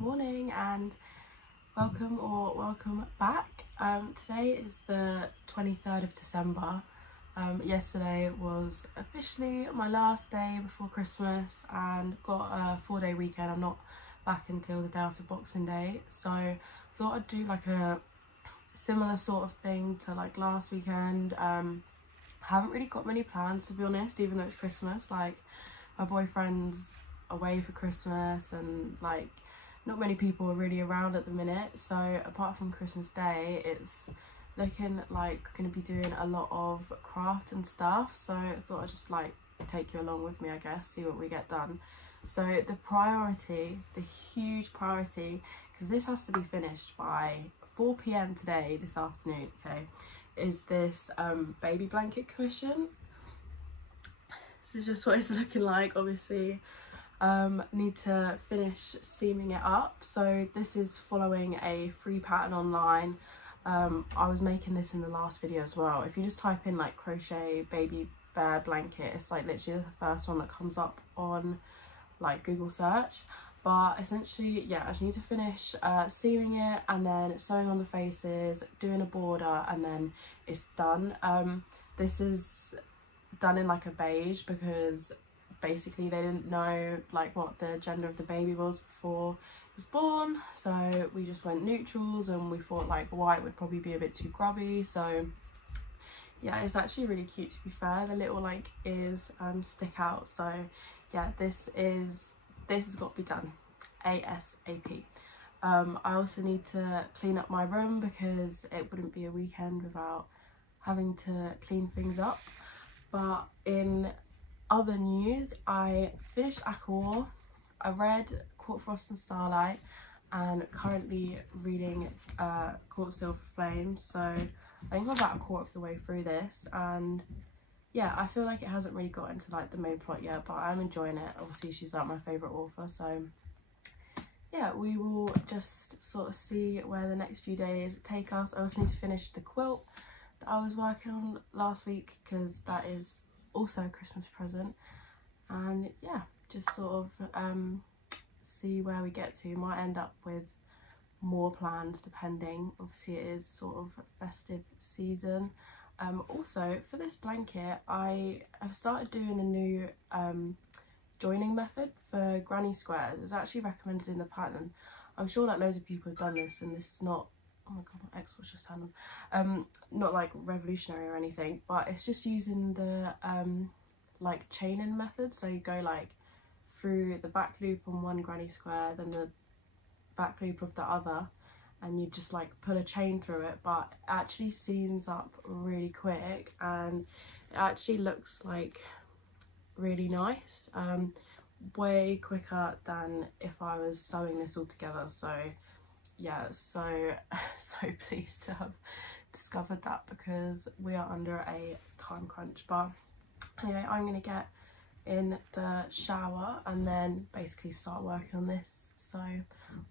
morning and welcome back. Today is the 23rd of December. Yesterday was officially my last day before Christmas and got a 4-day weekend. I'm not back until the day after Boxing Day, so I thought I'd do like a similar sort of thing to like last weekend. Haven't really got many plans, to be honest, even though it's Christmas. Like, my boyfriend's away for Christmas and like not many people are really around at the minute, so apart from Christmas Day it's looking like we're going to be doing a lot of craft and stuff. So I thought I'd just like take you along with me, I guess, see what we get done. So the huge priority, because this has to be finished by 4 PM today, this afternoon, okay, is this baby blanket cushion. This is just what it's looking like. Obviously need to finish seaming it up. So this is following a free pattern online. I was making this in the last video as well. If you just type in like crochet baby bear blanket, it's like literally the first one that comes up on like Google search. But essentially, yeah, I just need to finish seaming it and then sewing on the faces, doing a border, and then it's done. This is done in like a beige because basically they didn't know like what the gender of the baby was before it was born, so we just went neutrals, and we thought like white would probably be a bit too grubby. So yeah, it's actually really cute, to be fair. The little like ears stick out. So yeah, this has got to be done ASAP. I also need to clean up my room because it wouldn't be a weekend without having to clean things up. But in other news, I finished ACOTAR. I read Court Frost and Starlight and currently reading Court Silver Flame. So I think I'm about a quarter of the way through this, and yeah, I feel like it hasn't really got into like the main plot yet, but I'm enjoying it. Obviously she's like my favourite author, so yeah, we will just sort of see where the next few days take us. I also need to finish the quilt that I was working on last week because that is also a Christmas present, and yeah, just sort of see where we get to. Might end up with more plans depending. Obviously it is sort of festive season. Also for this blanket I have started doing a new joining method for granny squares. It was actually recommended in the pattern. I'm sure that loads of people have done this, and this is not, oh my god, my Xbox just turned on, not like revolutionary or anything, but it's just using the like chaining method. So you go like through the back loop on one granny square, then the back loop of the other, and you just like pull a chain through it, but it actually seams up really quick and it actually looks like really nice, way quicker than if I was sewing this all together. So yeah, so pleased to have discovered that because we are under a time crunch. But anyway, I'm gonna get in the shower and then basically start working on this, so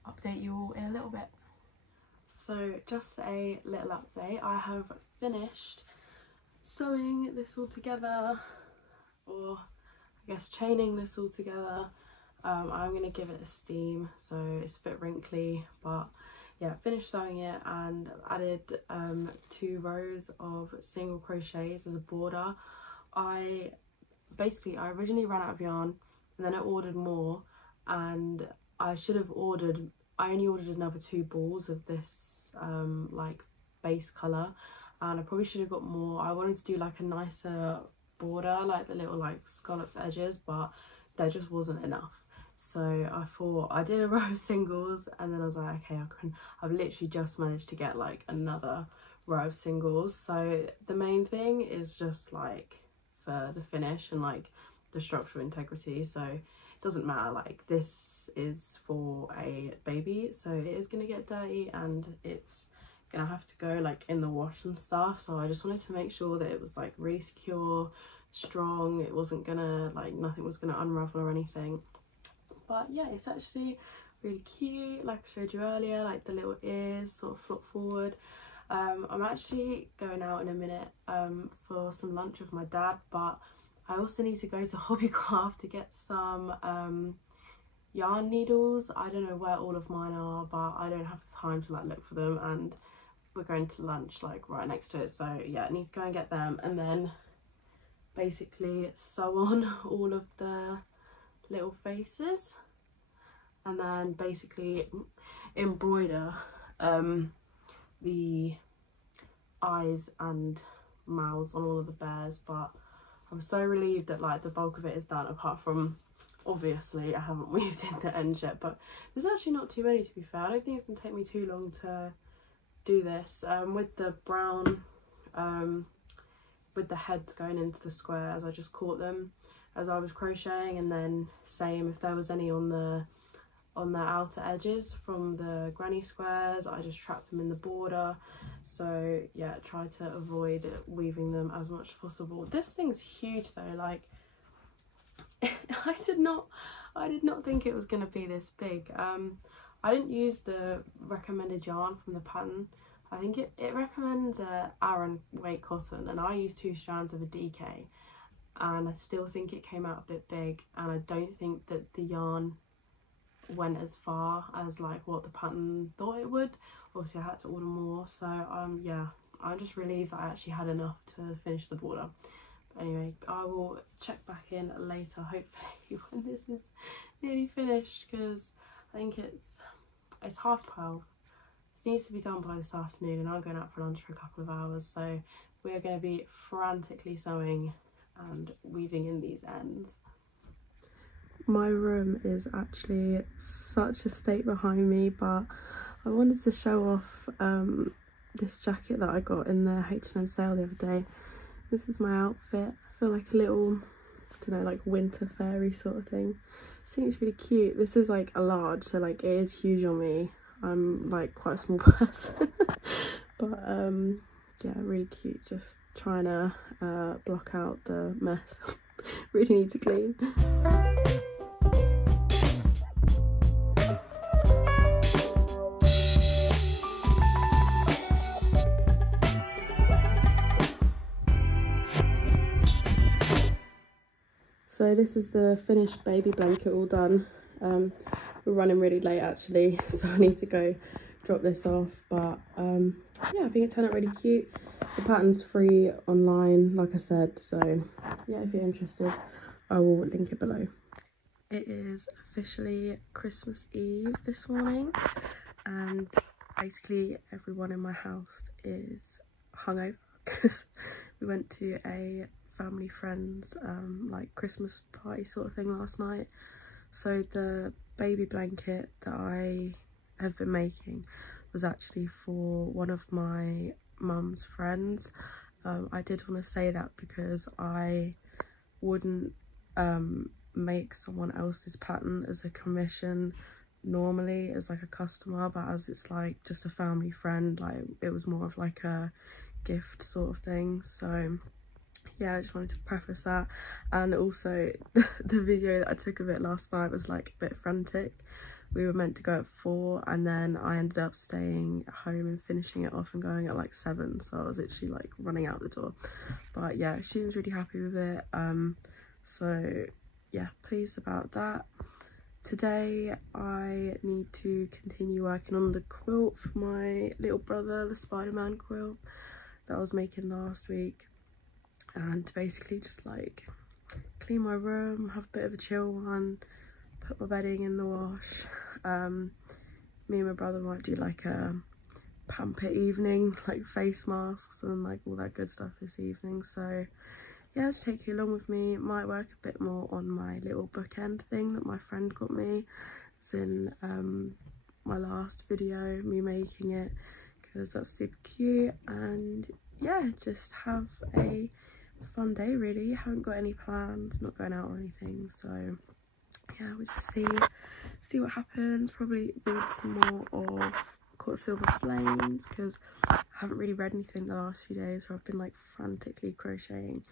update you all in a little bit. So just a little update, I have finished sewing this all together, or I guess chaining this all together. I'm going to give it a steam, so it's a bit wrinkly, but yeah, finished sewing it and added 2 rows of single crochets as a border. I originally ran out of yarn and then I ordered more, and I only ordered another 2 balls of this like base colour, and I probably should have got more. I wanted to do like a nicer border, like the little like scalloped edges, but there just wasn't enough. So I thought, I did a row of singles and then I was like, okay, I've literally just managed to get like another row of singles. So the main thing is just like for the finish and like the structural integrity. So it doesn't matter, like this is for a baby, so it is going to get dirty and it's gonna have to go like in the wash and stuff. So I just wanted to make sure that it was like really secure, strong, it wasn't gonna like, nothing was gonna unravel or anything. But yeah, it's actually really cute, like I showed you earlier, like the little ears sort of flop forward. I'm actually going out in a minute for some lunch with my dad, but I also need to go to Hobbycraft to get some yarn needles. I don't know where all of mine are, but I don't have the time to like look for them, and we're going to lunch like right next to it, so yeah, I need to go and get them and then basically sew on all of the little faces, and then basically embroider the eyes and mouths on all of the bears. But I'm so relieved that like the bulk of it is done, apart from obviously I haven't weaved in the ends yet, but there's actually not too many, to be fair. I don't think it's gonna take me too long to do this. With the brown with the heads going into the squares, I just caught them as I was crocheting, and then same if there was any on the outer edges from the granny squares, I just trapped them in the border. So yeah, try to avoid weaving them as much as possible. This thing's huge though, like I did not think it was going to be this big. I didn't use the recommended yarn from the pattern. I think it recommends Aran weight cotton, and I used 2 strands of a DK, and I still think it came out a bit big, and I don't think that the yarn went as far as like what the pattern thought it would. Obviously I had to order more, so yeah, I'm just relieved that I actually had enough to finish the border. But anyway, I will check back in later, hopefully when this is nearly finished, because I think it's 12:30. This needs to be done by this afternoon, and I'm going out for lunch for a couple of hours, so we're going to be frantically sewing and weaving in these ends. My room is actually such a state behind me, but I wanted to show off this jacket that I got in the H&M sale the other day. This is my outfit. I feel like a little, I don't know, like winter fairy sort of thing. I think it's really cute. This is like a large, so like it is huge on me. I'm like quite a small person. But yeah, really cute. Just trying to block out the mess. Really need to clean. So this is the finished baby blanket all done. We're running really late actually, so I need to go drop this off. But yeah, I think it turned out really cute. The pattern's free online, like I said, so yeah, if you're interested, I will link it below. It is officially Christmas Eve this morning, and basically everyone in my house is hungover because we went to a family friend's like Christmas party sort of thing last night. So the baby blanket that I have been making was actually for one of my mum's friends. I did want to say that because I wouldn't make someone else's pattern as a commission normally as like a customer, but as it's like just a family friend, like it was more of like a gift sort of thing. So yeah, I just wanted to preface that. And also the video that I took of it last night was like a bit frantic. We were meant to go at 4, and then I ended up staying home and finishing it off and going at like 7, so I was literally like running out the door. But yeah, she was really happy with it, so yeah, pleased about that. Today I need to continue working on the quilt for my little brother, the Spider-Man quilt that I was making last week, and basically just like clean my room, have a bit of a chill one, put my bedding in the wash. Me and my brother might do like a pamper evening, like face masks and like all that good stuff this evening. So yeah, just take you along with me. Might work a bit more on my little bookend thing that my friend got me. It's in my last video, me making it, because that's super cute. And yeah, just have a fun day really. Haven't got any plans, not going out or anything, so yeah, we'll just see what happens. Probably read some more of Caught Silver Flames, because I haven't really read anything the last few days, so I've been like frantically crocheting.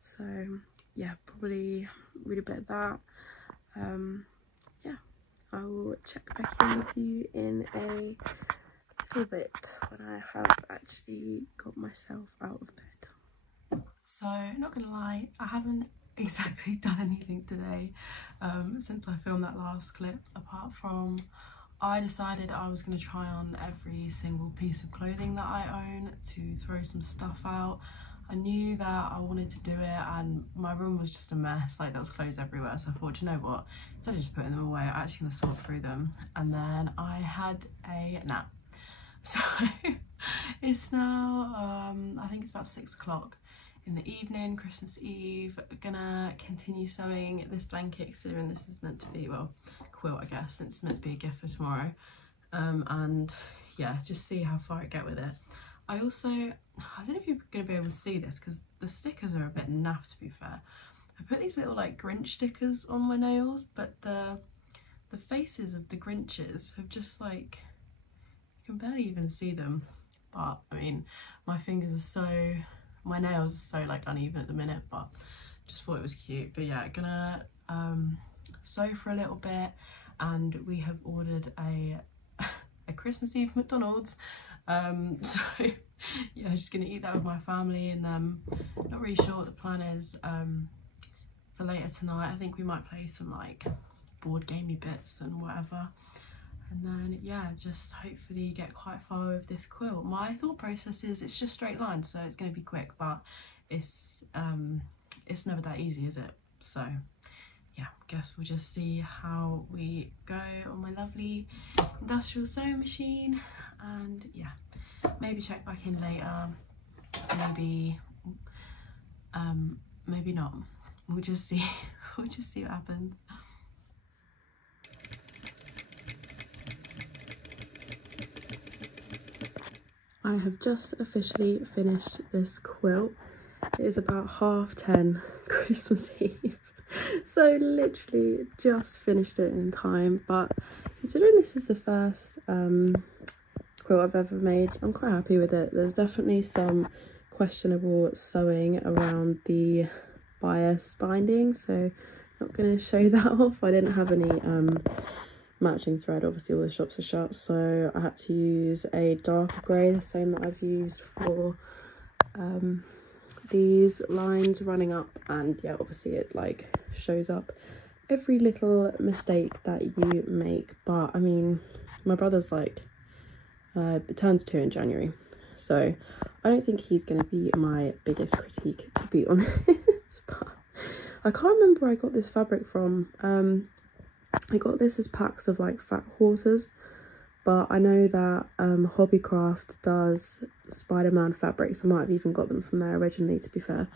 So yeah, probably read a bit of that. Yeah, I will check back in with you in a little bit when I have actually got myself out of bed. So not gonna lie, I haven't exactly done anything today since I filmed that last clip, apart from I decided I was going to try on every single piece of clothing that I own to throw some stuff out. I knew that I wanted to do it and my room was just a mess, like there was clothes everywhere, so I thought, you know what, instead of just putting them away, I'm actually going to sort through them. And then I had a nap. So it's now I think it's about 6 o'clock in the evening, Christmas Eve. Gonna continue sewing this blanket, considering this is meant to be, well, quilt I guess, since it's meant to be a gift for tomorrow. And yeah, just see how far I get with it. I also, I don't know if you're gonna be able to see this because the stickers are a bit naff, to be fair. I put these little like Grinch stickers on my nails, but the faces of the Grinches have just like, you can barely even see them. But I mean, my fingers are so, my nails are so like uneven at the minute, but just thought it was cute. But yeah, gonna sew for a little bit, and we have ordered a Christmas Eve McDonald's. So yeah, just gonna eat that with my family, and not really sure what the plan is for later tonight. I think we might play some like board gamey bits and whatever, and then yeah, just hopefully get quite far with this quilt. My thought process is it's just straight lines, so it's going to be quick, but it's never that easy, is it? So yeah, guess we'll just see how we go on my lovely industrial sewing machine, and yeah, maybe check back in later, maybe maybe not, we'll just see. We'll just see what happens. I have just officially finished this quilt. It is about 10:30 Christmas Eve, so literally just finished it in time. But considering this is the first quilt I've ever made, I'm quite happy with it. There's definitely some questionable sewing around the bias binding, so not going to show that off. I didn't have any matching thread, obviously all the shops are shut, so I had to use a darker grey, the same that I've used for these lines running up. And yeah, obviously it like shows up every little mistake that you make. But I mean, my brother's like turns 2 in January, so I don't think he's going to be my biggest critique, to be honest. But I can't remember where I got this fabric from. I got this as packs of like fat quarters, but I know that Hobbycraft does Spider-Man fabrics. I might have even got them from there originally, to be fair.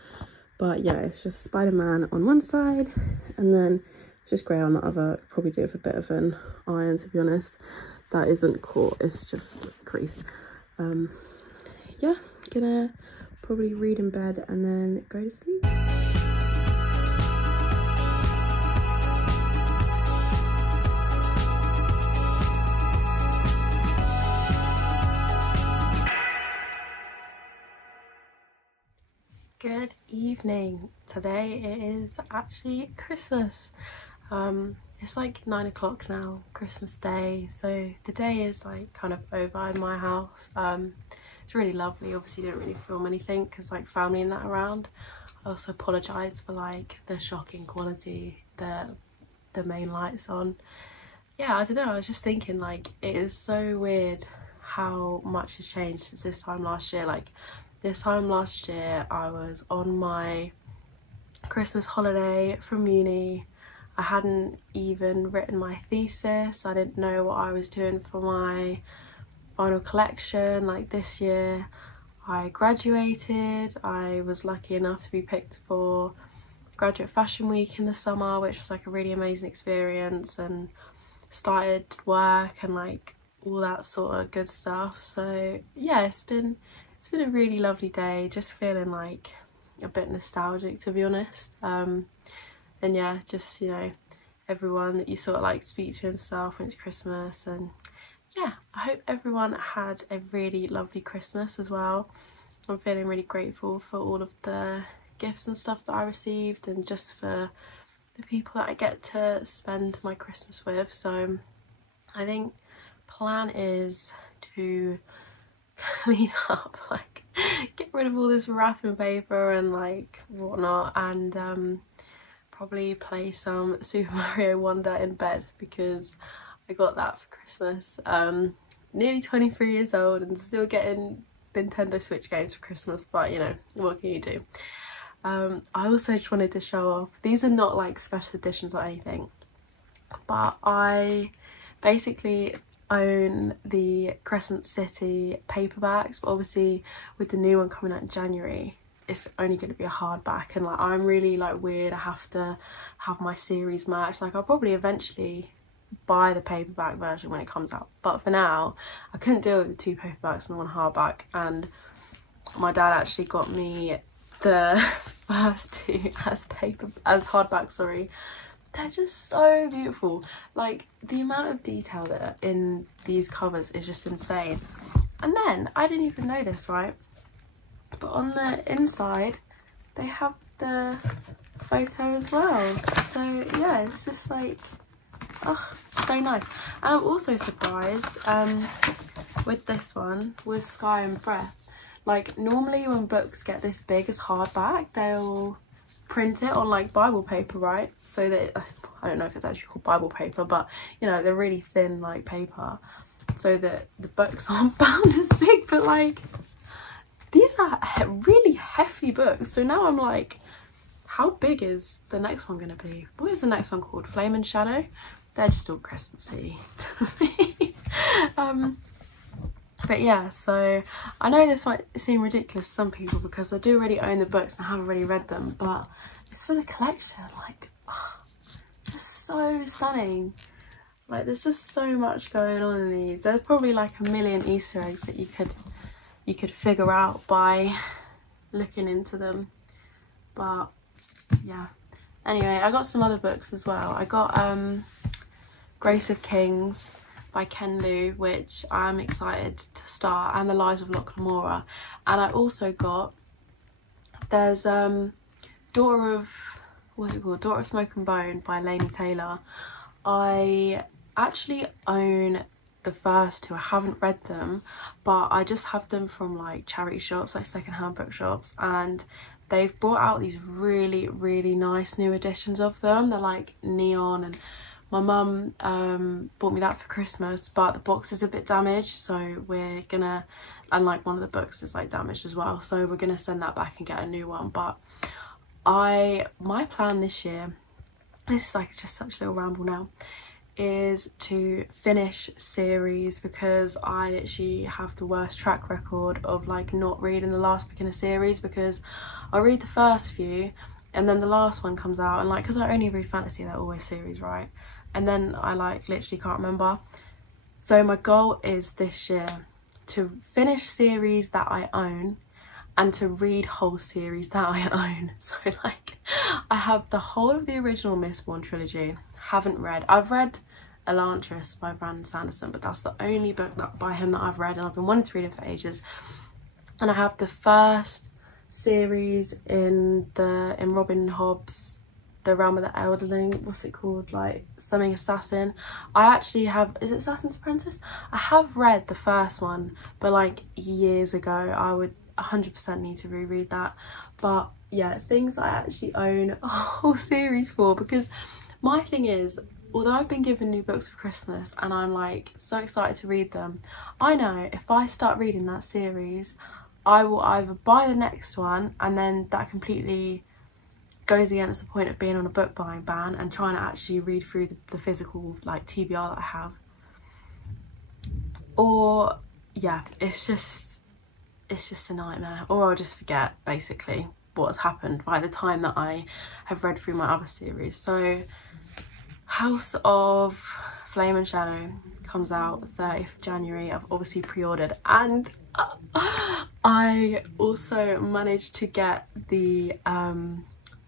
But yeah, it's just Spider-Man on one side and then just grey on the other. Probably do with a bit of an iron, to be honest. That isn't caught, it's just creased. Yeah, gonna probably read in bed and then go to sleep. Good evening. Today it is actually Christmas. It's like 9 o'clock now, Christmas Day, so the day is like kind of over in my house. It's really lovely. Obviously didn't really film anything because like family and that around. I also apologise for like the shocking quality, the main lights on. Yeah, I don't know, I was just thinking like it is so weird how much has changed since this time last year. Like this time last year I was on my Christmas holiday from uni. I hadn't even written my thesis. I didn't know what I was doing for my final collection. Like this year I graduated. I was lucky enough to be picked for Graduate Fashion Week in the summer, which was like a really amazing experience, and started work and like all that sort of good stuff. So yeah, it's been a really lovely day, just feeling like a bit nostalgic, to be honest. And yeah, just, you know, everyone that you sort of like speak to and stuff when it's Christmas. And yeah, I hope everyone had a really lovely Christmas as well. I'm feeling really grateful for all of the gifts and stuff that I received, and just for the people that I get to spend my Christmas with. So I think plan is to clean up, like get rid of all this wrapping paper and like whatnot, and probably play some Super Mario Wonder in bed because I got that for Christmas. Nearly 23 years old and still getting Nintendo Switch games for Christmas, but you know, what can you do? I also just wanted to show off, these are not like special editions or anything, but I basically own the Crescent City paperbacks, but obviously with the new one coming out in January it's only going to be a hardback, and like I'm really like weird, I have to have my series match. Like I'll probably eventually buy the paperback version when it comes out, but for now I couldn't deal with the 2 paperbacks and the 1 hardback, and my dad actually got me the first 2 as hardback, sorry. They're just so beautiful. Like the amount of detail that are in these covers is just insane. And then I didn't even know this, right, but on the inside they have the photo as well. So yeah, it's just like, oh, so nice. And I'm also surprised with this one, with Sky and Breath. Like normally when books get this big as hardback, they'll print it on like Bible paper, right? So that, I don't know if it's actually called Bible paper, but you know, they're really thin like paper, so that the books aren't bound as big. But like these are really hefty books, so now I'm like, how big is the next one gonna be? What is the next one called? Flame and Shadow? They're just all Crescent City to me. But yeah, so I know this might seem ridiculous to some people because I do already own the books and I haven't already read them, but it's for the collection. Like, oh, just so stunning. Like there's just so much going on in these. There's probably like a million Easter eggs that you could figure out by looking into them. But yeah, anyway, I got some other books as well. I got Grace of Kings by Ken Liu, which I'm excited to start, and The Lives of Locke Lamora. And I also got, there's Daughter of Smoke and Bone by Laini Taylor. I actually own the first 2. I haven't read them, but I just have them from like charity shops, like secondhand bookshops, and they've brought out these really, really nice new editions of them. They're like neon, and my mum bought me that for Christmas, but the box is a bit damaged, so we're gonna, and like one of the books is like damaged as well, so we're gonna send that back and get a new one. But my plan this year, this is like just such a little ramble now, is to finish series, because I literally have the worst track record of like not reading the last book in a series, because I read the first few and then the last one comes out, and like, because I only read fantasy, they're always series, right? And then I like literally can't remember. So my goal is this year to finish series that I own and to read whole series that I own. So like I have the whole of the original Mistborn trilogy, haven't read. I've read Elantris by Brandon Sanderson, but that's the only book that by him that I've read, and I've been wanting to read it for ages. And I have the first series in Robin Hobb's The Realm of the Elderling, what's it called, like something Assassin. I actually have, is it Assassin's Apprentice? I have read the first one, but like years ago. I would 100% need to reread that. But yeah, things I actually own a whole series for, because my thing is, although I've been given new books for Christmas and I'm like so excited to read them, I know if I start reading that series, I will either buy the next one, and then that completely goes against the point of being on a book buying ban and trying to actually read through the physical like TBR that I have, or yeah, it's just a nightmare, or I'll just forget basically what has happened by the time that I have read through my other series. So House of Flame and Shadow comes out 30th of January. I've obviously pre-ordered, and I also managed to get the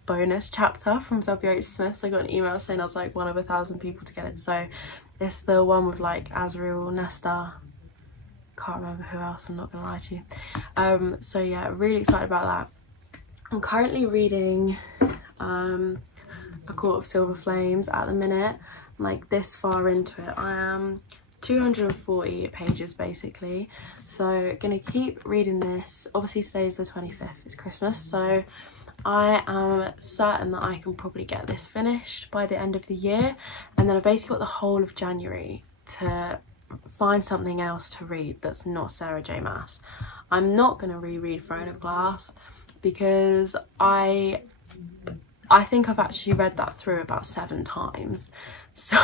bonus chapter from W.H. Smith. So I got an email saying I was like one of 1,000 people to get it. So it's the one with like Azriel, Nesta, can't remember who else, I'm not gonna lie to you. So yeah, really excited about that. I'm currently reading A Court of Silver Flames at the minute. I'm like this far into it. I am 240 pages basically, so gonna keep reading this. Obviously today is the 25th, it's Christmas, so I am certain that I can probably get this finished by the end of the year, and then I've basically got the whole of January to find something else to read that's not Sarah J Maas. I'm not going to reread Throne of Glass because I think I've actually read that through about 7 times, so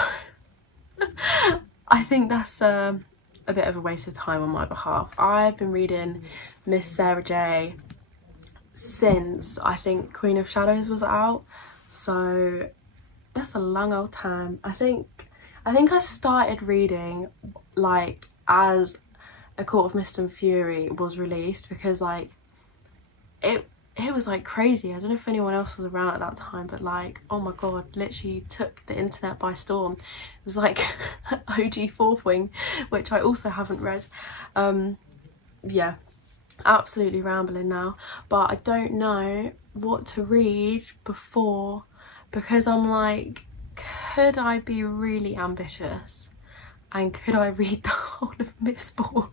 I think that's a bit of a waste of time on my behalf. I've been reading Miss Sarah J since I think Queen of Shadows was out, so that's a long old time. I think I started reading like as A Court of Mist and Fury was released, because like it was like crazy. I don't know if anyone else was around at that time, but like, oh my god, literally took the internet by storm. It was like OG Fourth Wing, which I also haven't read. Yeah, absolutely rambling now, but I don't know what to read before, because I'm like, could I be really ambitious and could I read the whole of Mistborn,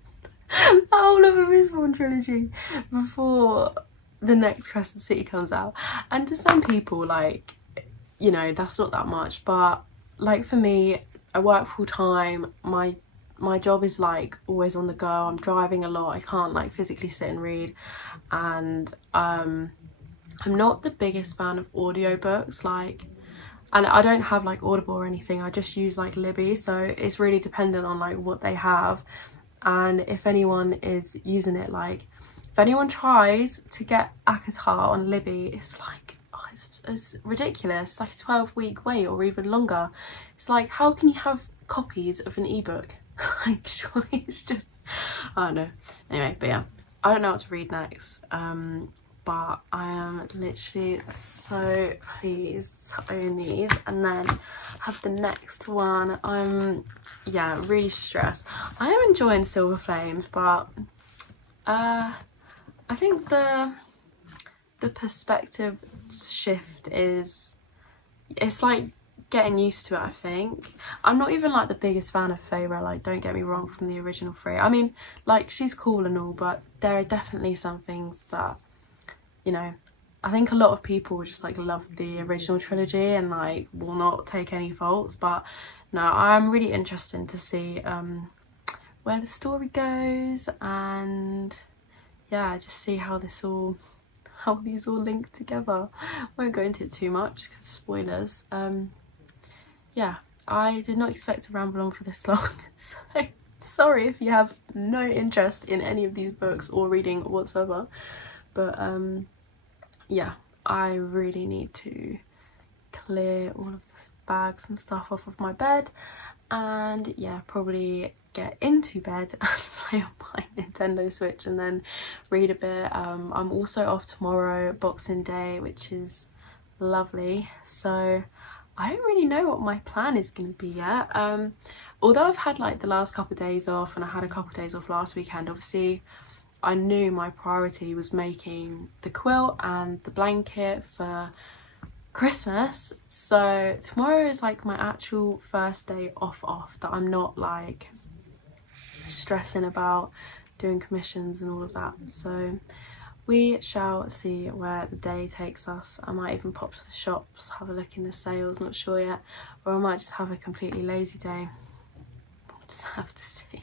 the whole of the Mistborn trilogy before the next Crescent City comes out? And to some people, like, you know, that's not that much, but like for me, I work full time, my job is like always on the go, I'm driving a lot, I can't like physically sit and read, and I'm not the biggest fan of audiobooks, like, and I don't have like Audible or anything, I just use like Libby, so it's really dependent on like what they have. And if anyone is using it, like if anyone tries to get ACOTAR on Libby, it's like, oh, it's ridiculous. It's like a 12-week wait or even longer. It's like, how can you have copies of an ebook? Like, surely it's just, I don't know. Anyway, but yeah, I don't know what to read next, but I am literally so pleased to own these and then have the next one. I'm, yeah, really stressed. I am enjoying Silver Flames, but I think the perspective shift is, it's like getting used to it. I think I'm not even like the biggest fan of Feyre, like, don't get me wrong, from the original 3. I mean, like, she's cool and all, but there are definitely some things that, you know, I think a lot of people just like love the original trilogy and like will not take any faults, but no, I'm really interested to see where the story goes, and yeah, just see how these all link together. Won't go into it too much because spoilers. Yeah, I did not expect to ramble on for this long, so sorry if you have no interest in any of these books or reading whatsoever, but yeah, I really need to clear all of the bags and stuff off of my bed, and yeah, probably get into bed and play on my Nintendo Switch and then read a bit. I'm also off tomorrow, Boxing Day, which is lovely, so I don't really know what my plan is going to be yet. Although I've had like the last couple of days off, and I had a couple of days off last weekend, obviously I knew my priority was making the quilt and the blanket for Christmas, so tomorrow is like my actual first day off that I'm not like stressing about doing commissions and all of that. So we shall see where the day takes us. I might even pop to the shops, have a look in the sales, not sure yet, or I might just have a completely lazy day. We'll just have to see.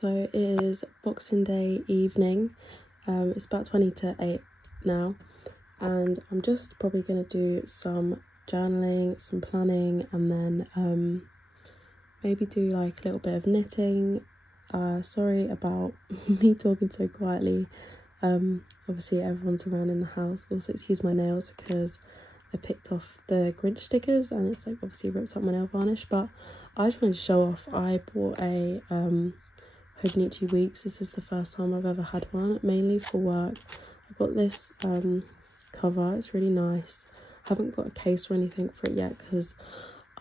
So it is Boxing Day evening. It's about 20 to 8 now, and I'm just probably going to do some journaling, some planning, and then maybe do like a little bit of knitting. Sorry about me talking so quietly. Obviously everyone's around in the house. Also excuse my nails because I picked off the Grinch stickers and it's like obviously ripped up my nail varnish, but I just wanted to show off. I bought a Hobnichi Weeks. This is the first time I've ever had one, mainly for work. I got this cover, it's really nice. I haven't got a case or anything for it yet because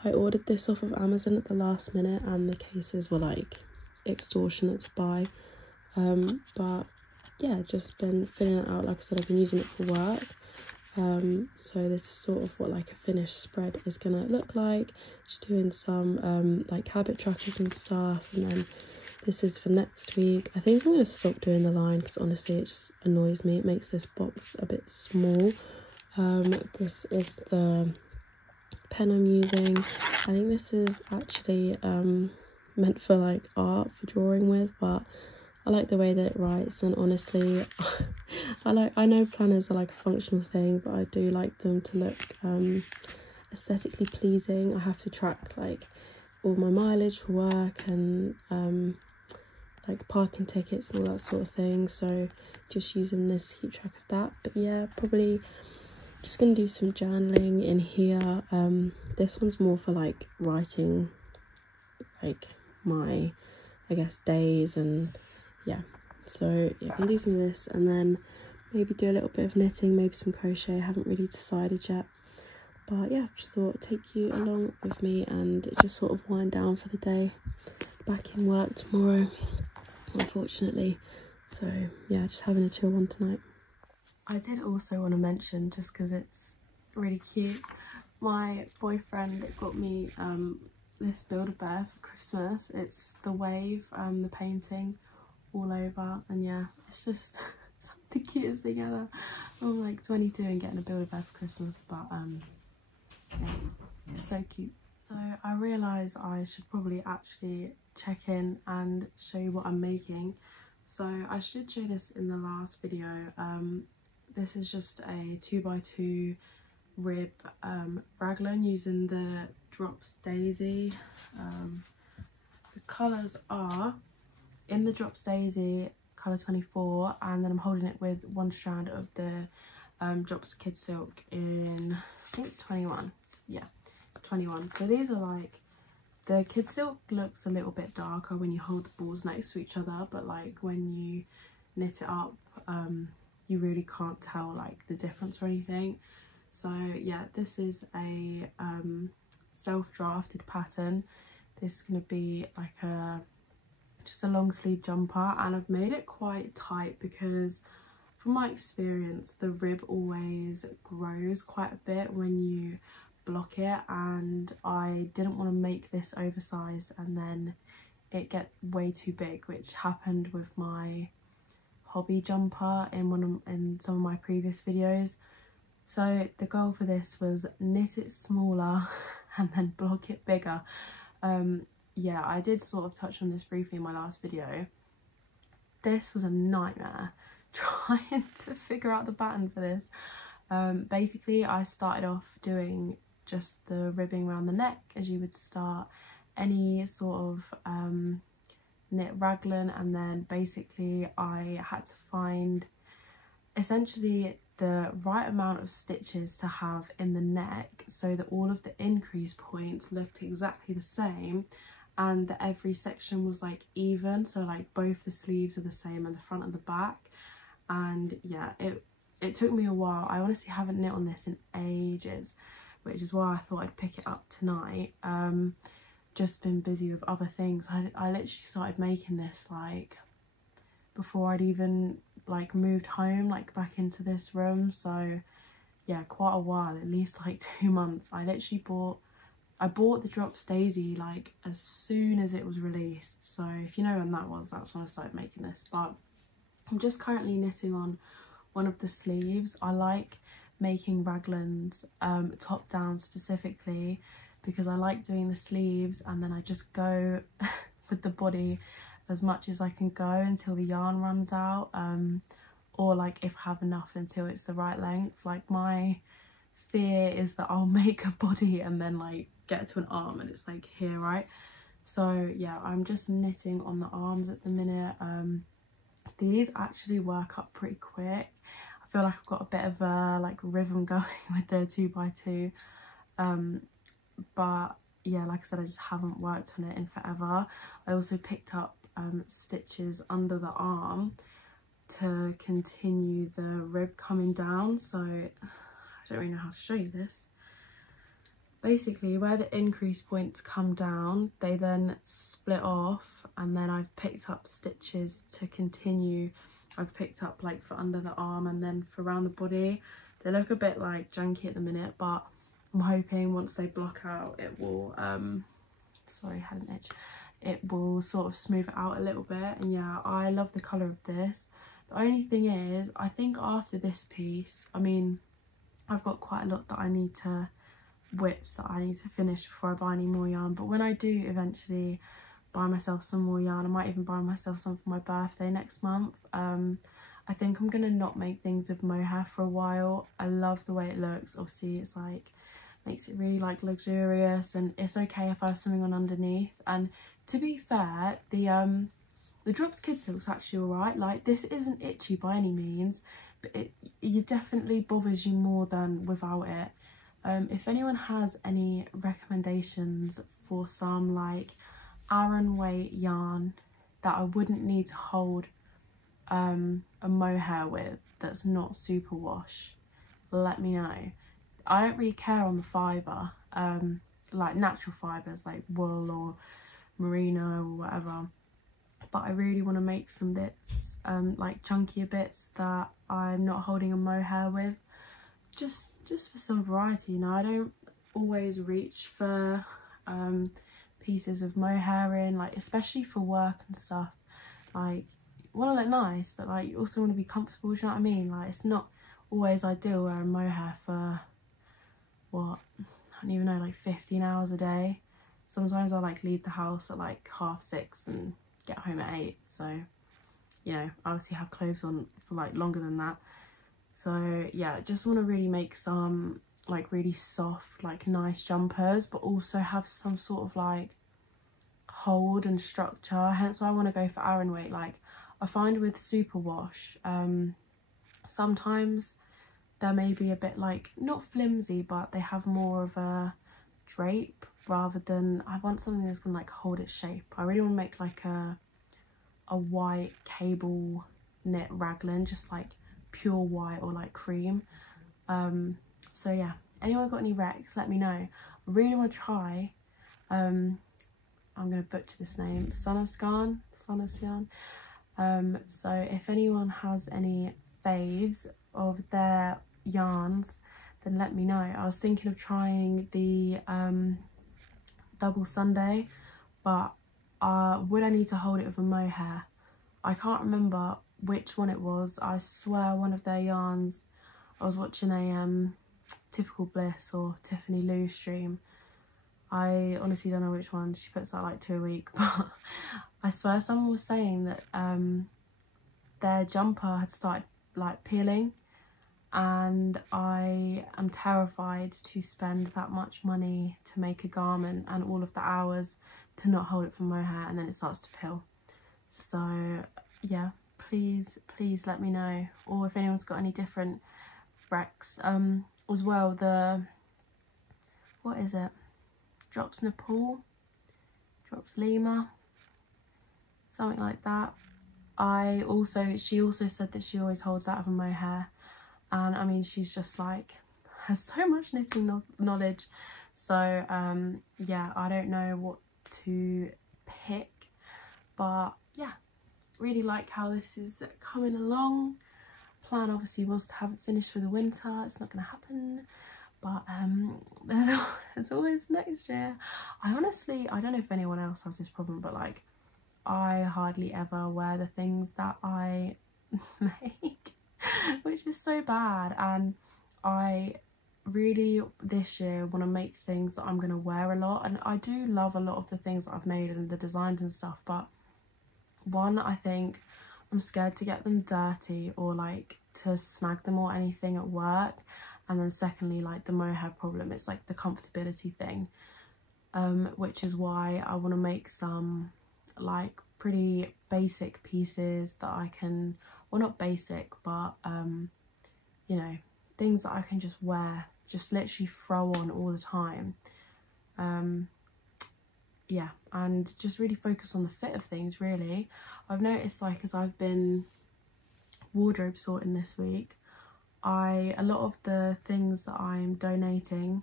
I ordered this off of Amazon at the last minute and the cases were like extortionate to buy. But yeah, just been filling it out. Like I said, I've been using it for work. So this is sort of what like a finished spread is gonna look like. Just doing some like habit trackers and stuff, and then this is for next week. I think I'm gonna stop doing the line because honestly it just annoys me. It makes this box a bit small. This is the pen I'm using. I think this is actually meant for like art, for drawing with, but I like the way that it writes, and honestly I know planners are like a functional thing, but I do like them to look aesthetically pleasing. I have to track like all my mileage for work and like parking tickets and all that sort of thing, so just using this to keep track of that. But yeah, probably just gonna do some journaling in here. This one's more for like writing like my, I guess, days, and yeah, so yeah, I'm using this, and then maybe do a little bit of knitting, maybe some crochet. I haven't really decided yet, but yeah, just thought I'd take you along with me and just sort of wind down for the day. Back in work tomorrow, unfortunately, so yeah, just having a chill one tonight. I did also want to mention, just because it's really cute, my boyfriend got me this Build-A-Bear for Christmas. It's the wave, the painting all over, and yeah, it's just the cutest thing ever. I'm like 22 and getting a Build-A-Bear for Christmas, but yeah, it's so cute. So I realise I should probably actually check in and show you what I'm making. So I should show this in the last video. This is just a 2x2 rib raglan using the Drops Daisy. The colours are, in the Drops Daisy, colour 24, and then I'm holding it with one strand of the Drops Kid Silk in, I think it's 21. Yeah, 21. So these are like, the Kid Silk looks a little bit darker when you hold the balls next to each other, but like when you knit it up, you really can't tell like the difference or anything. So yeah, this is a self-drafted pattern. This is going to be like just a long sleeve jumper, and I've made it quite tight because from my experience the rib always grows quite a bit when you block it, and I didn't want to make this oversized and then it get way too big, which happened with my hobby jumper in some of my previous videos. So the goal for this was knit it smaller and then block it bigger. Yeah, I did sort of touch on this briefly in my last video. This was a nightmare trying to figure out the pattern for this. Basically I started off doing just the ribbing around the neck as you would start any sort of knit raglan, and then basically I had to find essentially the right amount of stitches to have in the neck so that all of the increase points looked exactly the same and that every section was like even, so like both the sleeves are the same and the front and the back. And yeah, it took me a while. I honestly haven't knit on this in ages, which is why I thought I'd pick it up tonight. Just been busy with other things. I literally started making this like before I'd even like moved home, like back into this room. So yeah, quite a while, at least like 2 months. I bought the Drops Daisy like as soon as it was released, so if you know when that was, that's when I started making this. But I'm just currently knitting on one of the sleeves. I like making raglans top down specifically because I like doing the sleeves and then I just go with the body as much as I can go until the yarn runs out, or like if I have enough until it's the right length. Like my fear is that I'll make a body and then like get to an arm and it's like here, right? So yeah, I'm just knitting on the arms at the minute. These actually work up pretty quick. I feel like I've got a bit of a like rhythm going with the 2x2, but yeah, like I said, I just haven't worked on it in forever. I also picked up stitches under the arm to continue the rib coming down, so I don't really know how to show you this. Basically, where the increase points come down, they then split off, and then I've picked up stitches to continue. I've picked up like for under the arm and then for around the body. They look a bit like janky at the minute, but I'm hoping once they block out it will sorry, I had an itch, it will sort of smooth it out a little bit. And yeah, I love the colour of this. The only thing is, I think after this piece, I mean, I've got quite a lot that I need to whips that I need to finish before I buy any more yarn, but when I do eventually buy myself some more yarn, I might even buy myself some for my birthday next month. I think I'm gonna not make things with mohair for a while. I love the way it looks. Obviously it's like makes it really like luxurious, and it's okay if I have something on underneath. And to be fair, the Drops Kid Silk's actually alright. Like, this isn't itchy by any means, but it definitely bothers you more than without it. If anyone has any recommendations for some like Aran weight yarn that I wouldn't need to hold a mohair with that's not superwash, let me know. I don't really care on the fibre, like natural fibres like wool or merino or whatever, but I really want to make some bits, like chunkier bits that I'm not holding a mohair with, just for some variety, you know. I don't always reach for pieces with mohair in, like especially for work and stuff. Like, you want to look nice, but like you also want to be comfortable, do you know what I mean? Like, it's not always ideal wearing mohair for what, I don't even know, like 15 hours a day. Sometimes I like leave the house at like 6:30 and get home at 8, so you know, I obviously have clothes on for like longer than that. So yeah, I just want to really make some like really soft, like nice jumpers, but also have some sort of like hold and structure. Hence why I want to go for Aran weight. Like, I find with superwash, sometimes they may be a bit like, not flimsy, but they have more of a drape rather than, I want something that's gonna like hold its shape. I really want to make like a white cable knit raglan, just like pure white or like cream. So yeah, anyone got any recs, let me know. I really want to try, I'm gonna butcher this name, Sonascan. So if anyone has any faves of their yarns, then let me know. I was thinking of trying the double Sunday, but would I need to hold it with a mohair? I can't remember which one it was. I swear one of their yarns, I was watching a Typical Bliss or Tiffany Lou stream. I honestly don't know which one. She puts out like 2 a week, but I swear someone was saying that their jumper had started like peeling, and I am terrified to spend that much money to make a garment and all of the hours to not hold it for mohair and then it starts to peel. So yeah, please let me know, or if anyone's got any different recs. As well, the, what is it, Drops Nepal, Drops Lima, something like that. She also said that she always holds out of a mohair, and I mean, she's just like, has so much knitting knowledge. So yeah, I don't know what to pick, but yeah, really like how this is coming along. Plan obviously was to have it finished for the winter. It's not going to happen, but there's always next year. I don't know if anyone else has this problem, but like, I hardly ever wear the things that I make, which is so bad. And I really this year want to make things that I'm going to wear a lot, and I do love a lot of the things that I've made and the designs and stuff, but one, I think I'm scared to get them dirty or like to snag them or anything at work. And then secondly, like the mohair problem, it's like the comfortability thing, which is why I want to make some like pretty basic pieces that I can, well, not basic, but you know, things that I can just wear, just literally throw on all the time. Yeah, and just really focus on the fit of things, really. I've noticed, like, as I've been wardrobe sorting this week, a lot of the things that I'm donating,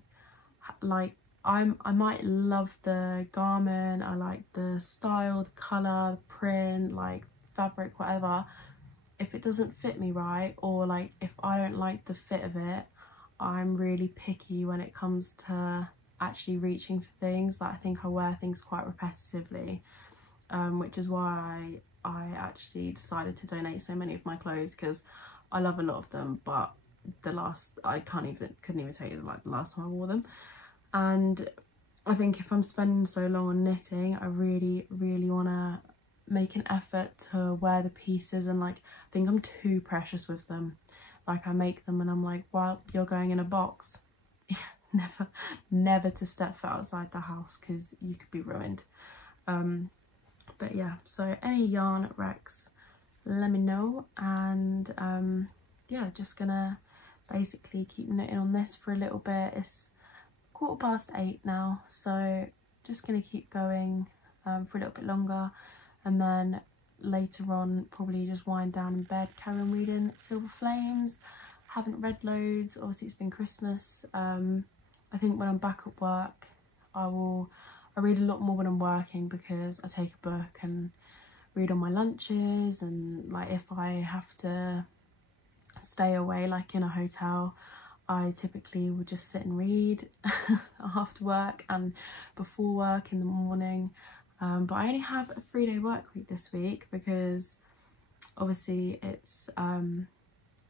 like, I might love the garment, I like the style, the colour, the print, like fabric, whatever. If it doesn't fit me right, or like if I don't like the fit of it, I'm really picky when it comes to actually reaching for things. Like, I think I wear things quite repetitively, which is why I actually decided to donate so many of my clothes, because I love a lot of them, but I couldn't even tell you like the last time I wore them. And I think if I'm spending so long on knitting, I really want to make an effort to wear the pieces, and like I think I'm too precious with them. Like, I make them and I'm like, well, you're going in a box. never to step foot outside the house, because you could be ruined. But yeah, so any yarn recs, let me know. And yeah, just gonna basically keep knitting on this for a little bit. It's 8:15 now, so just gonna keep going for a little bit longer, and then later on probably just wind down in bed, carry on reading Silver Flames. Haven't read loads, obviously it's been Christmas. I think when I'm back at work I read a lot more when I'm working, because I take a book and read on my lunches, and like if I have to stay away like in a hotel, I typically would just sit and read after work and before work in the morning. But I only have a 3-day work week this week, because obviously it's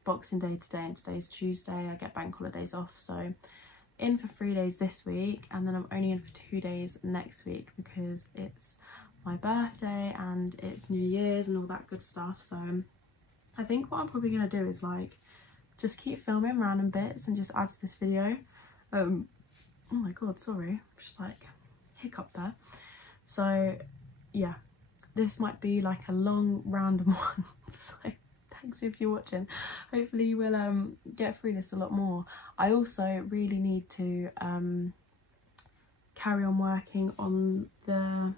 Boxing Day today and today's Tuesday. I get bank holidays off, so in for 3 days this week, and then I'm only in for 2 days next week, because it's my birthday and it's New Year's and all that good stuff. So I think what I'm probably gonna do is like just keep filming random bits and just add to this video. Oh my god, sorry, just like hiccup there. So yeah, this might be like a long random one. So thanks if you're watching. Hopefully you will get through this a lot more. I also really need to carry on working on the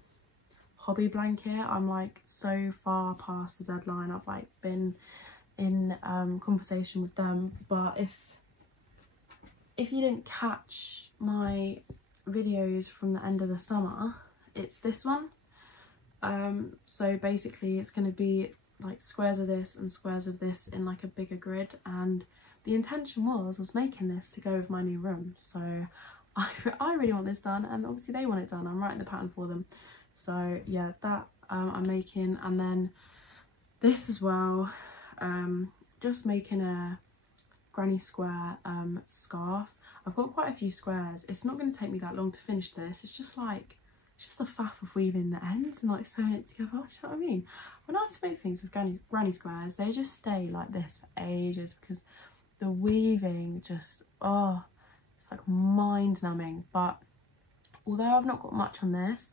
hobby blanket. I'm like so far past the deadline. I've like been in conversation with them, but if you didn't catch my videos from the end of the summer, it's this one. So basically it's going to be like squares of this and squares of this in like a bigger grid, and the intention was making this to go with my new room. So I really want this done, and obviously they want it done. I'm writing the pattern for them. So yeah, that I'm making, and then this as well, just making a granny square scarf. I've got quite a few squares. It's not going to take me that long to finish this. It's just the faff of weaving the ends and like sewing it together. Do you know what I mean? When I have to make things with granny squares, they just stay like this for ages, because the weaving just, oh, it's like mind numbing. But although I've not got much on this,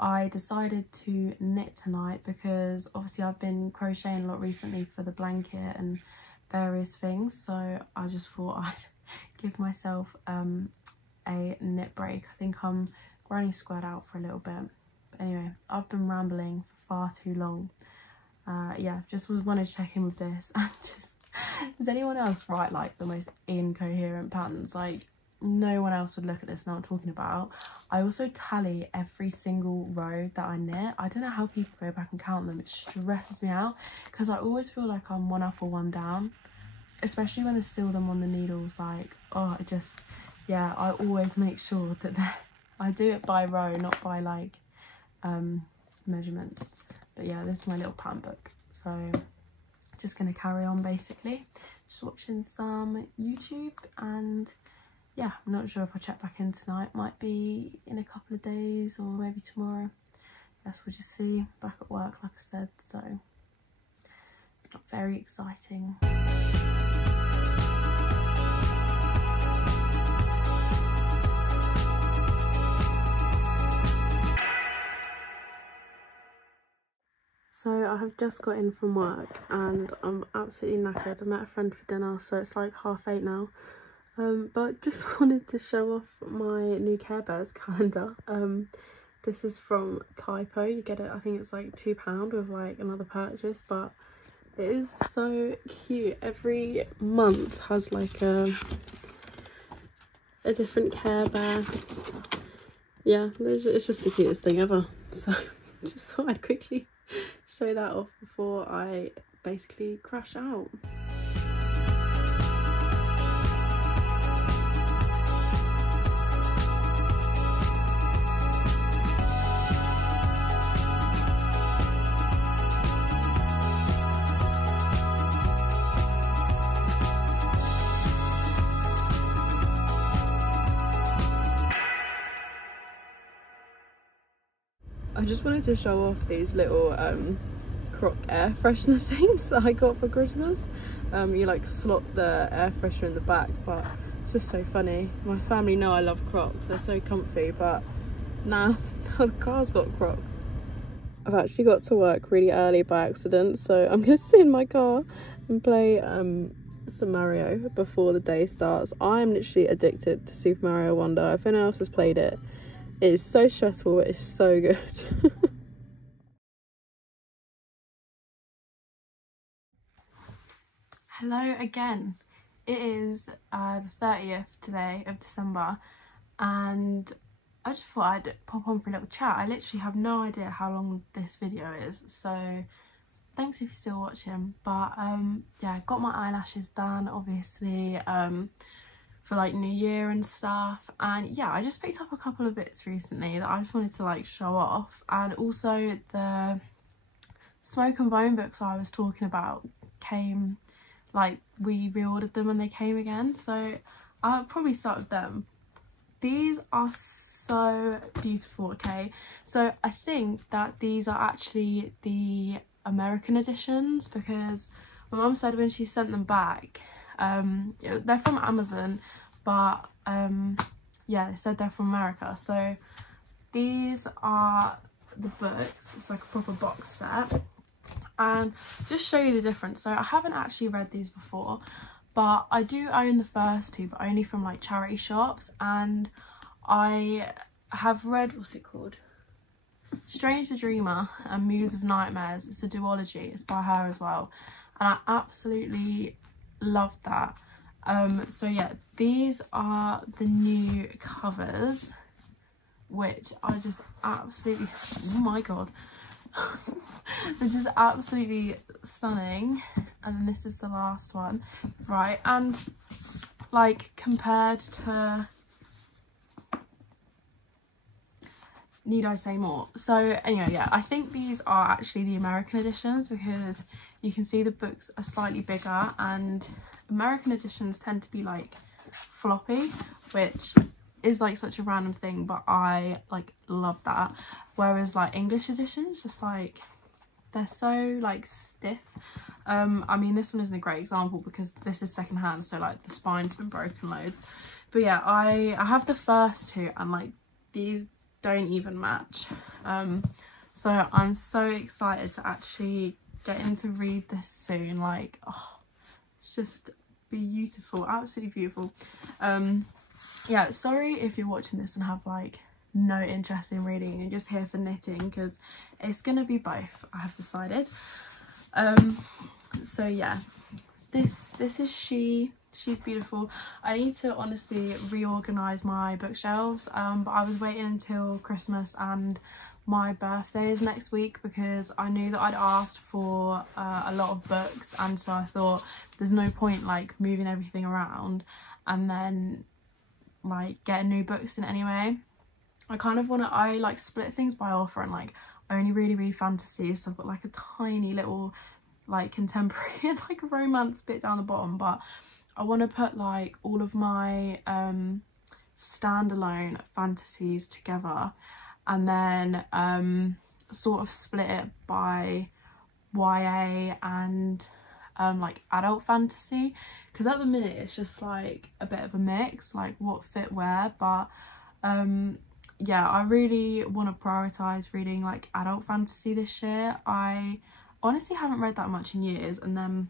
I decided to knit tonight, because obviously I've been crocheting a lot recently for the blanket and various things. So I just thought I'd give myself a knit break. I think I'm granny squared out for a little bit. But anyway, I've been rambling for far too long. Yeah, just wanted to check in with this. And just, does anyone else write like the most incoherent patterns? Like, no one else would look at this and know what I'm talking about. I also tally every single row that I knit. I don't know how people go back and count them. It stresses me out, because I always feel like I'm one up or one down, especially when I steal them on the needles. Like, oh, it just, yeah, I always make sure that I do it by row, not by like measurements. But yeah, this is my little pattern book. So just gonna carry on basically, just watching some YouTube, and yeah, I'm not sure if I'll check back in tonight. Might be in a couple of days or maybe tomorrow. guess we'll just see. Back at work, like I said, so not very exciting. So I have just got in from work and I'm absolutely knackered. I met a friend for dinner, so it's like 8:30 now. But just wanted to show off my new Care Bears calendar. This is from Typo. You get it, I think it's like £2 with like another purchase, but it is so cute. Every month has like a different Care Bear. Yeah, it's just the cutest thing ever. So just thought I'd quickly show that off before I basically crash out. I just wanted to show off these little croc air freshener things that I got for Christmas. You like slot the air freshener in the back, but it's just so funny. My family know I love Crocs, they're so comfy, but now the car's got Crocs. I've actually got to work really early by accident, so I'm gonna sit in my car and play some Mario before the day starts. I'm literally addicted to Super Mario Wonder. If anyone else has played it, it is so stressful, but it's so good. Hello again. It is the 30th today of December, and I just thought I'd pop on for a little chat. I literally have no idea how long this video is, so thanks if you're still watching. But yeah, got my eyelashes done, obviously, for like New Year and stuff, and yeah, I just picked up a couple of bits recently that I just wanted to like show off. And also the Smoke and Bone books I was talking about came, like we reordered them and they came again, so I'll probably start with them. These are so beautiful. Okay, so I think that these are actually the American editions, because my mum said when she sent them back, they're from Amazon, but yeah, they said they're from America. So these are the books. It's like a proper box set, and just show you the difference. So I haven't actually read these before, but I do own the first two, but only from like charity shops. And I have read, what's it called, Strange the Dreamer and Muse of Nightmares. It's a duology, it's by her as well, and I absolutely love that. So yeah, these are the new covers, which are just absolutely, oh my god, they're just absolutely stunning. And then this is the last one, right? And like, compared to, need I say more? So anyway, yeah, I think these are actually the American editions, because you can see the books are slightly bigger, and American editions tend to be like floppy, which is like such a random thing, but I like love that. Whereas like English editions, just like, they're so like stiff. I mean, this one isn't a great example because this is secondhand, so like the spine's been broken loads. But yeah, I have the first two, and like these don't even match. So I'm so excited to actually get in to read this soon. Like, oh, it's just beautiful, absolutely beautiful. Yeah, sorry if you're watching this and have like no interest in reading and just here for knitting, because it's gonna be both, I have decided. So yeah, this is she's beautiful. I need to honestly reorganize my bookshelves, but I was waiting until Christmas and my birthday is next week, because I knew that I'd asked for a lot of books, and so I thought there's no point like moving everything around and then like getting new books in anyway. I kind of want to, I like split things by author, and like I only really read fantasy, so I've got like a tiny little like contemporary and like a romance bit down the bottom, but I want to put like all of my standalone fantasies together, and then sort of split it by YA and like adult fantasy, because at the minute it's just like a bit of a mix, like what fit where. But yeah, I really want to prioritize reading like adult fantasy this year. I honestly haven't read that much in years, and then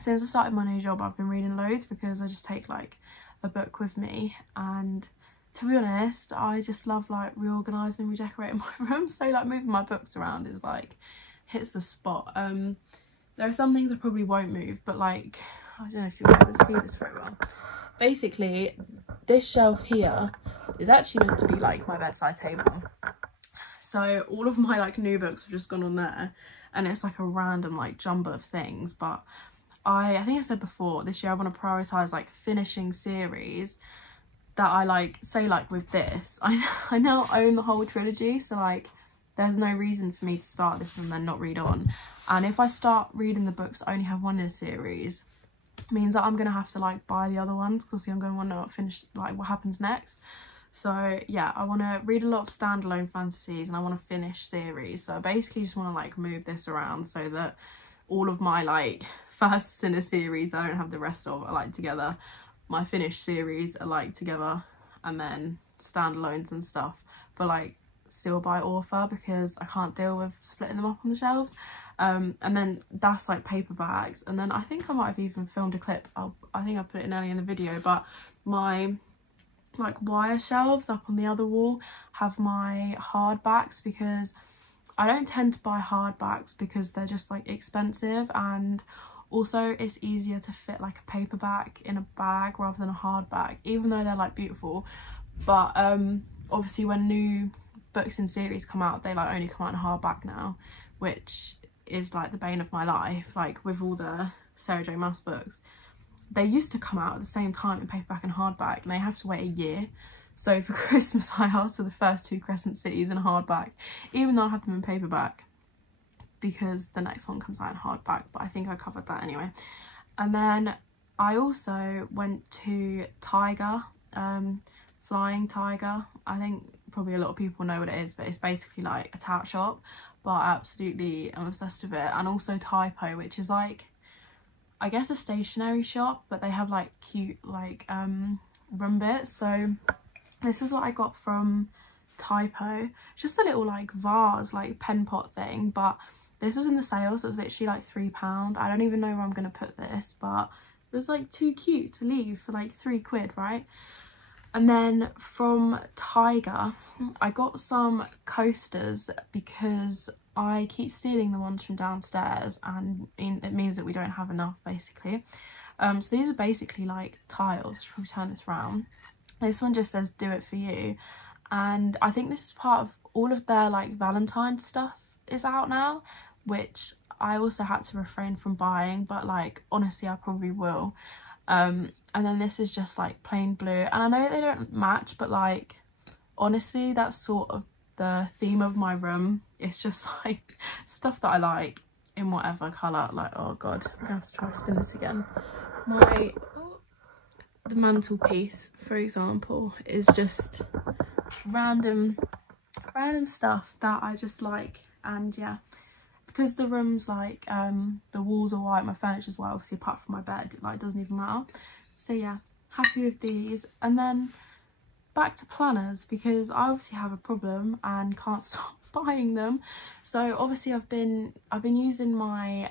since I started my new job I've been reading loads because I just take like a book with me. And to be honest, I just love like reorganising and redecorating my room, so like moving my books around is like hits the spot. There are some things I probably won't move, but like, I don't know if you'll be able to see this very well. Basically, this shelf here is actually meant to be like my bedside table. So all of my like new books have just gone on there, and it's like a random like jumble of things. But I think I said before, this year I want to prioritise like finishing series that I like. Say like with this, I now own the whole trilogy, so like there's no reason for me to start this and then not read on. And if I start reading the books that only have one in a series, it means that I'm going to have to like buy the other ones, because I'm going to want to finish like what happens next. So yeah, I want to read a lot of standalone fantasies and I want to finish series. So I basically just want to like move this around so that all of my like firsts in a series I don't have the rest of are like together, my finished series are like together, and then standalones and stuff, but like still by author, because I can't deal with splitting them up on the shelves. And then that's like paperbacks. And then I think I might have even filmed a clip, I think I put it in earlier in the video, but my like wire shelves up on the other wall have my hardbacks, because I don't tend to buy hardbacks because they're just like expensive, and also it's easier to fit like a paperback in a bag rather than a hardback, even though they're like beautiful. But obviously when new books in series come out, they like only come out in hardback now, which is like the bane of my life. Like with all the Sarah J Maas books, they used to come out at the same time in paperback and hardback, and they have to wait a year. So for Christmas I asked for the first 2 Crescent Cities in hardback, even though I have them in paperback, because the next one comes out in hardback, but I think I covered that anyway. And then I also went to Tiger, Flying Tiger. I think probably a lot of people know what it is, but it's basically like a tat shop, but I absolutely am obsessed with it. And also Typo, which is like, I guess, a stationery shop, but they have like cute like room bits. So this is what I got from Typo, just a little like vase, like pen pot thing, but this was in the sale, so it was literally like £3. I don't even know where I'm gonna put this, but it was like too cute to leave for like £3, right? And then from Tiger, I got some coasters because I keep stealing the ones from downstairs, and it means that we don't have enough, basically. So these are basically like tiles. I should probably turn this round. This one just says "Do it for you," and I think this is part of all of their like Valentine's stuff is out now, which I also had to refrain from buying, but like honestly I probably will. And then this is just like plain blue, and I know they don't match, but like honestly that's sort of the theme of my room. It's just like stuff that I like in whatever colour. Like, oh god, I'm gonna have to try to spin this again. The mantelpiece, for example, is just random stuff that I just like. And yeah, because the room's like the walls are white, my furniture's white, obviously apart from my bed, it like doesn't even matter. So yeah, happy with these. And then back to planners, because I obviously have a problem and can't stop buying them. So obviously I've been using my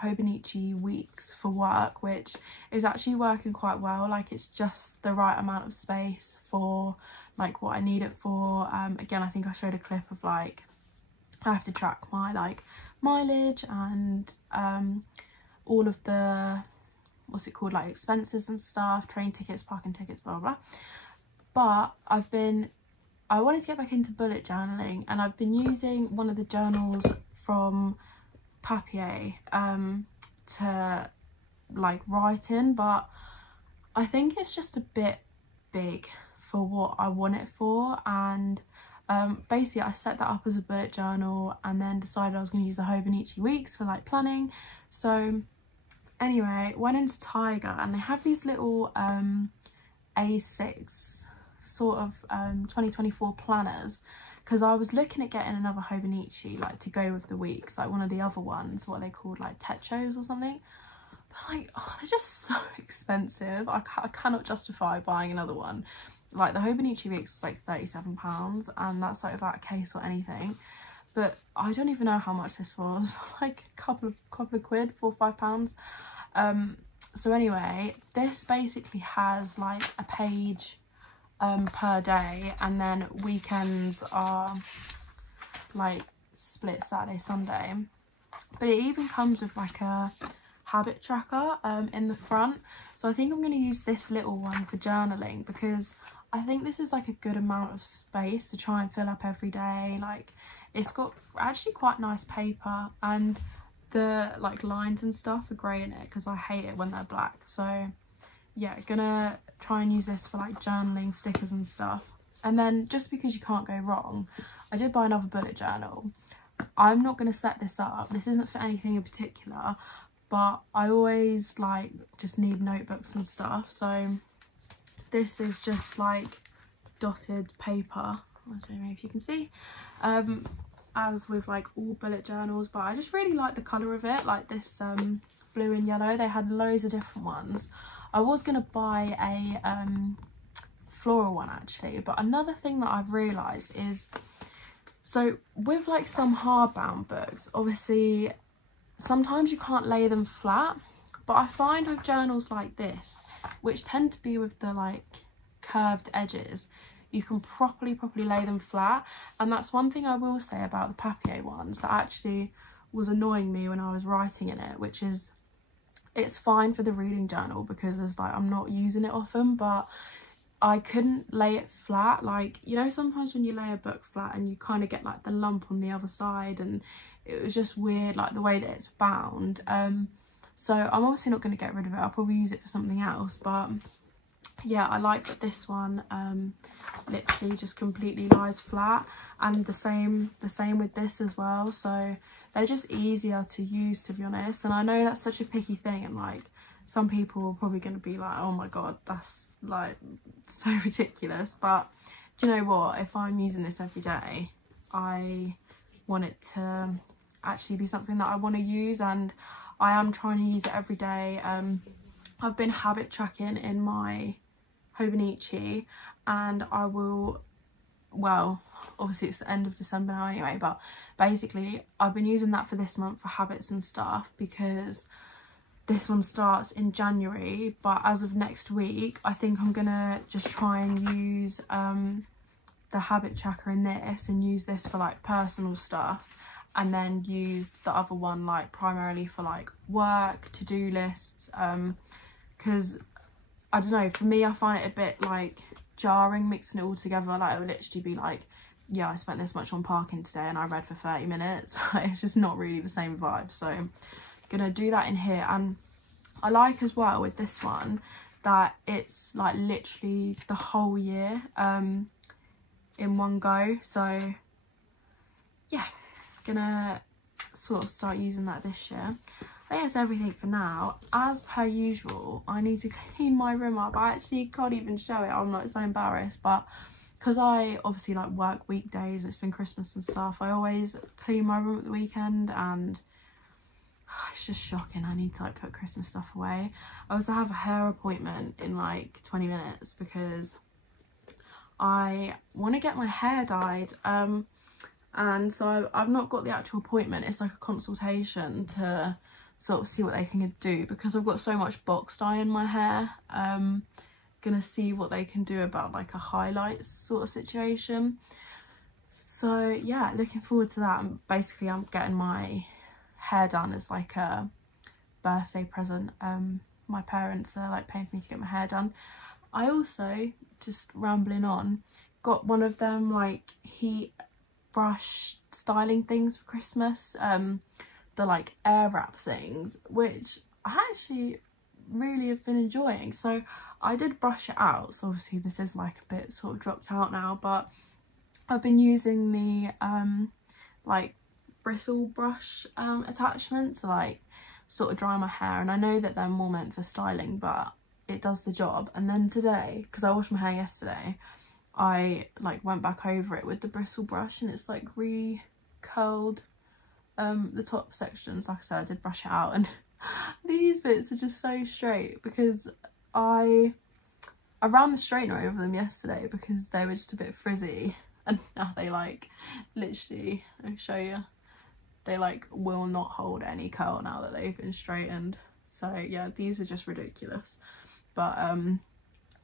Hobonichi weeks for work, which is actually working quite well. Like it's just the right amount of space for like what I need it for. Again, I think I showed a clip of like I have to track my like mileage and all of the, what's it called, like expenses and stuff, train tickets, parking tickets, blah blah blah. But I wanted to get back into bullet journaling, and I've been using one of the journals from Papier to like write in, but I think it's just a bit big for what I want it for. And basically I set that up as a bullet journal and then decided I was going to use the Hobonichi weeks for like planning. So anyway, went into Tiger, and they have these little A6 sort of 2024 planners because I was looking at getting another Hobonichi like to go with the weeks, like one of the other ones, what are they called, like Techos or something. But like, oh, they're just so expensive. I cannot justify buying another one. Like the Hobonichi weeks was like £37, and that's like without a case or anything. But I don't even know how much this was, like a couple of quid, £4 or £5. So anyway, this basically has like a page per day, and then weekends are like split Saturday, Sunday. But it even comes with like a habit tracker in the front. So I think I'm going to use this little one for journaling, because I think this is like a good amount of space to try and fill up every day. Like, it's got actually quite nice paper, and the like lines and stuff are grey in it because I hate it when they're black. So yeah, gonna try and use this for like journaling, stickers and stuff. And then, just because you can't go wrong, I did buy another bullet journal. I'm not going to set this up, this isn't for anything in particular, but I always like just need notebooks and stuff. So this is just like dotted paper, I don't know if you can see, as with like all bullet journals, but I just really like the colour of it, like this blue and yellow. They had loads of different ones. I was going to buy a floral one actually, but another thing that I've realised is, so with like some hardbound books, obviously sometimes you can't lay them flat, but I find with journals like this, which tend to be with the like curved edges, you can properly lay them flat. And that's one thing I will say about the papier ones that actually was annoying me when I was writing in it, which is it's fine for the reading journal because it's like I'm not using it often, but I couldn't lay it flat. Like, you know, sometimes when you lay a book flat and you kind of get like the lump on the other side, and it was just weird, like the way that it's bound. So I'm obviously not going to get rid of it, I'll probably use it for something else. But yeah, I like that this one literally just completely lies flat, and the same with this as well. So they're just easier to use, to be honest. And I know that's such a picky thing, and like some people are probably going to be like, oh my god, that's like so ridiculous. But do you know what, if I'm using this every day, I want it to actually be something that I want to use, and I am trying to use it every day. I've been habit tracking in my Hobonichi, and I will, well, obviously it's the end of December now anyway, but basically I've been using that for this month for habits and stuff, because this one starts in January. But as of next week, I think I'm gonna just try and use the habit tracker in this, and use this for like personal stuff, and then use the other one like primarily for like work, to-do lists, because I don't know, for me I find it a bit like jarring mixing it all together. Like it would literally be like, yeah, I spent this much on parking today and I read for 30 minutes. It's just not really the same vibe. So I'm gonna do that in here. And I like as well with this one that it's like literally the whole year in one go. So yeah, gonna sort of start using that this year. I think that's everything for now. As per usual, I need to clean my room up. I actually can't even show it, I'm like so embarrassed, but because I obviously like work weekdays, it's been Christmas and stuff, I always clean my room at the weekend, and it's just shocking. I need to like put Christmas stuff away. I also have a hair appointment in like 20 minutes because I want to get my hair dyed, and so I've not got the actual appointment. It's like a consultation to sort of see what they can do, because I've got so much box dye in my hair. Gonna see what they can do about like a highlights sort of situation. So yeah, looking forward to that. And basically I'm getting my hair done as like a birthday present. My parents are like paying for me to get my hair done. I also, just rambling on, got one of them like heat brush styling things for Christmas, the like air wrap things, which I actually really have been enjoying. So I did brush it out, so obviously this is like a bit sort of dropped out now, but I've been using the like bristle brush attachment to like sort of dry my hair, and I know that they're more meant for styling, but it does the job. And then today, because I washed my hair yesterday, I like went back over it with the bristle brush and it's like re-curled the top sections. Like I said, I did brush it out, and these bits are just so straight because I ran the straightener over them yesterday because they were just a bit frizzy, and now they like literally, I'll show you, they like will not hold any curl now that they've been straightened. So yeah, these are just ridiculous. But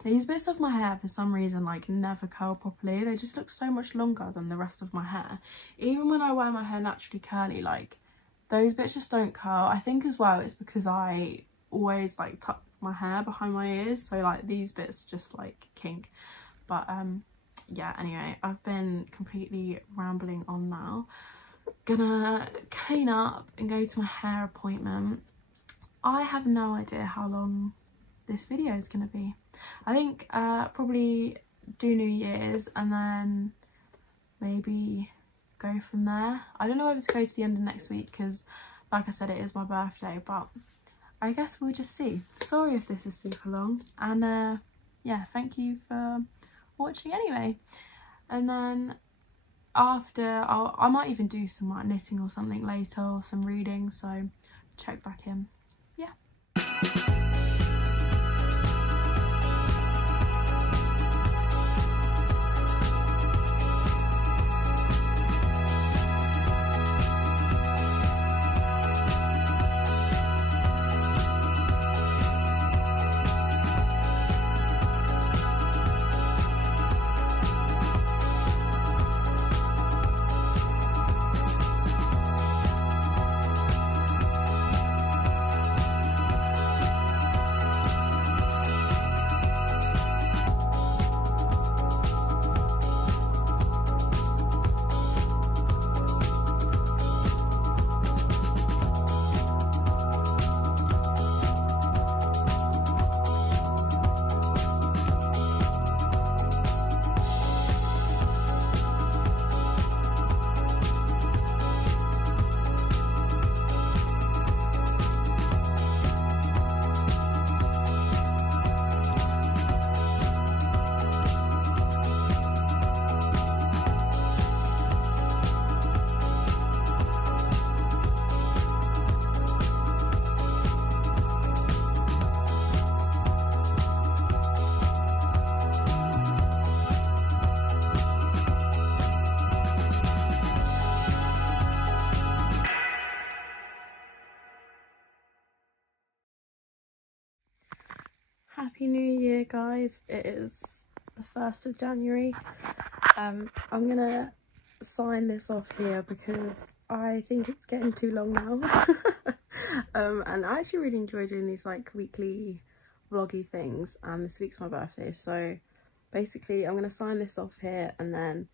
these bits of my hair for some reason like never curl properly. They just look so much longer than the rest of my hair. Even when I wear my hair naturally curly, like those bits just don't curl. I think as well it's because I always like tuck my hair behind my ears, so like these bits just like kink. But yeah, anyway, I've been completely rambling on now. Gonna clean up and go to my hair appointment. I have no idea how long this video is gonna be. I think probably do New Year's and then maybe go from there. I don't know whether to go to the end of next week because like I said, it is my birthday, but I guess we'll just see. Sorry if this is super long, and yeah, thank you for watching anyway. And then after, I might even do some like knitting or something later, or some reading, so check back in. Yeah. Happy New Year, guys. It is the 1st of January. I'm gonna sign this off here because I think it's getting too long now. And I actually really enjoy doing these like weekly vloggy things, and this week's my birthday, so basically I'm gonna sign this off here and then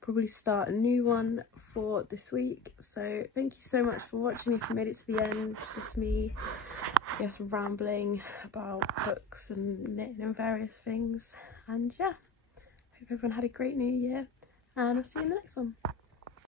probably start a new one for this week. So thank you so much for watching. If you made it to the end, it's just me, I guess, rambling about books and knitting and various things. And yeah, hope everyone had a great New Year, and I'll see you in the next one.